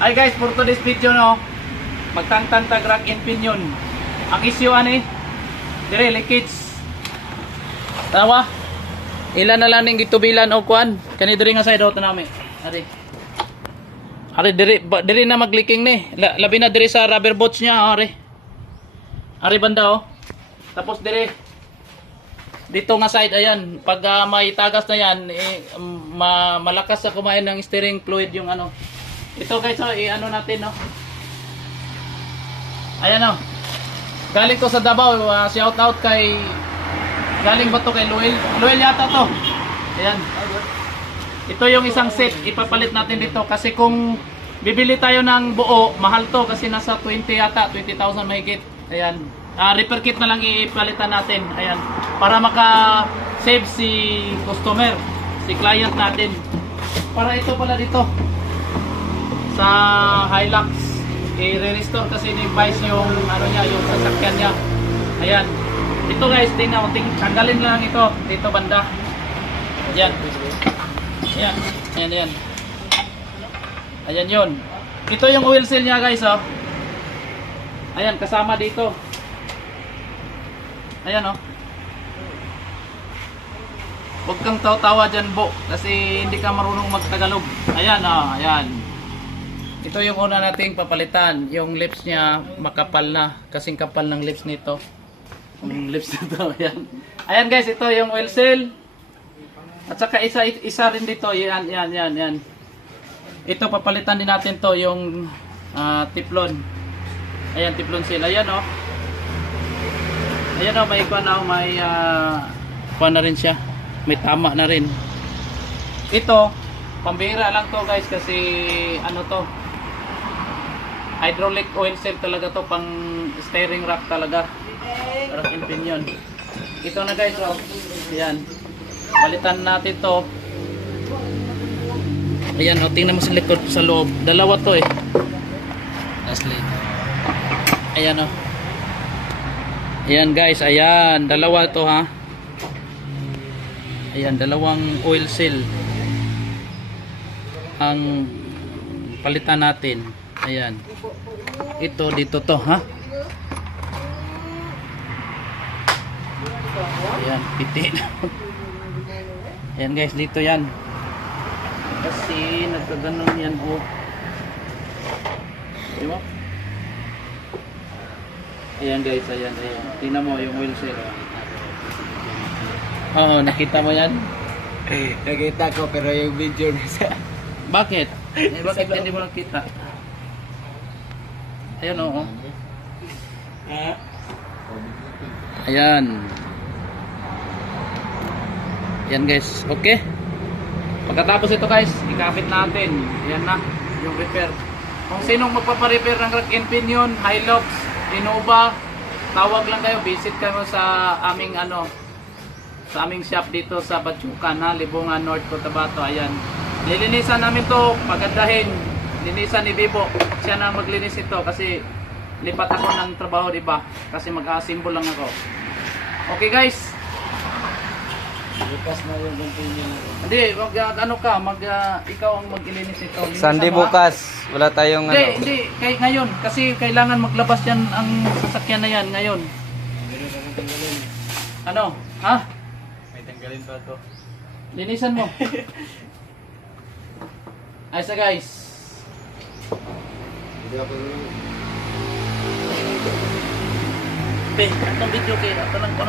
Ay guys, for today's video no, magtangtang tag rack and pinion. Ang issue ani, dire leakage. Tawa. Ilan na lang ning gitubilan o kuan? Kani diri nga side out nami. Ari diri na mag-leaking ni. Labi na diri sa rubber bolts niya, ari. Ari banda oh. Tapos diri dito nga side ayan, pag may tagas na yan, malakas sa kumain ng steering fluid yung ano. Ito guys, oh, i-ano natin, no. Ayan, oh. Galing to sa Davao, shout out kay galing ba to kay Luel? Luel yata to. Ayan. Ito yung isang set, ipapalit natin dito kasi kung bibili tayo ng buo, mahal to kasi nasa 20 yata, 20,000 mahigit. Ayan. Repair kit na lang ipalitan natin. Ayan. Para maka-save si customer, si client natin. Para ito pala dito sa Hilux, i-restore kasi ni Vice yung ano niya, yung sasakyan niya. Ayan. Ito guys, tingnan mo, tanggalin lang ito dito banda. Ayan. Ayan. Ayan, ayan. Ayan yun. Ito yung oil seal niya guys, oh. Ayan, kasama dito. Ayan, oh. Huwag kang tawa-tawa dyan, Bo, kasi hindi ka marunong magtagalog. Ayan, oh, ayan. Ito yung una nating papalitan. Yung lips niya makapal na, kasing kapal ng lips nito. Yung lips nito, ayan. Ayan guys, ito yung oil seal. At saka isa rin dito, yan. Ito papalitan din natin to, yung Teflon. Ayan, Teflon seal. Ayan, oh. Ayan, oh, may kuha na, may kuha na rin siya. May tama na rin. Ito, pambihira lang to guys kasi ano to, hydraulic oil seal talaga to, pang steering rack talaga. Rack and pinion. Ito na guys, oh. Ayan. Palitan natin to. Ayan, oh, tingnan mo sa likod, sa loob. Dalawa to eh. Ayan, oh. Ayan guys, ayan. Dalawa to ha. Ayan, dalawang oil seal ang palitan natin. Ayan. Ito, dito to ha. Ayan, piti. Ayan guys, dito yan. Kasi nagkaganon yan, oh. Diba? Ayan guys, ayan. Tingnan mo yung oil seal. Oo, nakita mo yan? Eh, nakita ko pero yung video nasa... Bakit? Bakit hindi mo nakita? Ayan, oo. Ayan. Ayan guys, okay. Pagkatapos ito guys, ikapit natin. Ayan na, yung repair. Kung sinong magpaparepair ng rack and pinion, Hilux, Innova, tawag lang kayo, visit kayo sa aming ano, sa aming shop dito sa Bachucan, ha, Libungan North, Cotabato. Ayan. Nilinisan namin to, pagandahin. Linisan ni Bibo. Siya na maglinis ito kasi lipat ako ng trabaho, diba? Kasi mag-assemble lang ako. Okay guys. Bukas na yung continue na. Hindi, ano ka, ikaw ang mag-ilinis ito. Sunday bukas, wala tayong ano. Hindi, ngayon. Kasi kailangan maglabas yan ang sasakyan na yan ngayon. Ano? Ha? Tanggalin pa to. Linisan mo. Ayos na guys. Hindi ako Pe, itong video kayo. Ito lang ko